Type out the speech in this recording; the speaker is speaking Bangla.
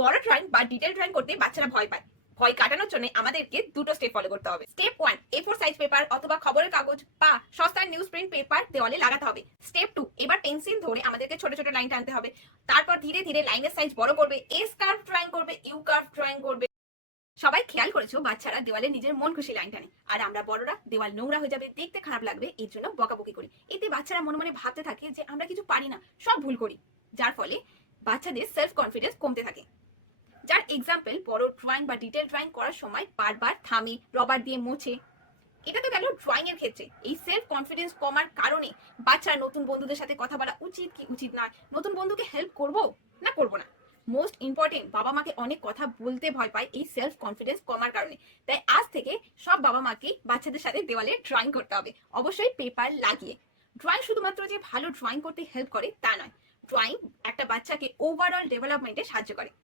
বড় ড্রয়িং বা ডিটেল ড্রয়িং করতে বাচ্চারা ভয় পায়। ভয় কাটানোর জন্য আমাদেরকে দুটো স্টেপ ফলো করতে হবে। স্টেপ 1, A4 সাইজ পেপার অথবা খবরের কাগজ বা সস্তার নিউজ প্রিন্ট পেপার দেওয়ালে লাগাতে হবে। স্টেপ 2, এবার পেন্সিল ধরে আমাদেরকে ছোট ছোট লাইন টানতে হবে। তারপর ধীরে ধীরে লাইনের সাইজ বড় করবে, এস কার্ভ ড্রয়িং করবে, ইউ কার্ভ ড্রয়িং করবে। সবাই খেয়াল করেছো বাচ্চারা দেওয়ালে নিজের মন খুশি লাইন টানে, আর আমরা বড়রা দেওয়াল নোংরা হয়ে যাবে, দেখতে খারাপ লাগবে, এর জন্য বকাবকি করি। এতে বাচ্চারা মনে মনে ভাবতে থাকে যে আমরা কিছু পারি না, সব ভুল করি, যার ফলে বাচ্চাদের সেলফ কনফিডেন্স কমতে থাকে। যার এক্সাম্পল, বড় ড্রয়িং বা ডিটেল ড্রয়িং করার সময় বারবার থামে, রবার দিয়ে মোছে। এটা তো গেল ড্রয়িং এর ক্ষেত্রে। এই সেলফ কনফিডেন্স কমার কারণে বাচ্চারা নতুন বন্ধুদের সাথে কথা বলা উচিত কি উচিত নয়, নতুন বন্ধুকে হেল্প করব না করব না। মোস্ট ইম্পর্টেন্ট, বাবা মাকে অনেক কথা বলতে ভয় পায় এই সেলফ কনফিডেন্স কমার কারণে। তাই আজ থেকে সব বাবা মাকে বাচ্চাদের সাথে দেওয়ালে ড্রয়িং করতে হবে, অবশ্যই পেপার লাগিয়ে। ড্রয়িং শুধুমাত্র যে ভালো ড্রয়িং করতে হেল্প করে তা নয়, ড্রয়িং একটা বাচ্চাকে ওভারঅল ডেভেলপমেন্টে সাহায্য করে।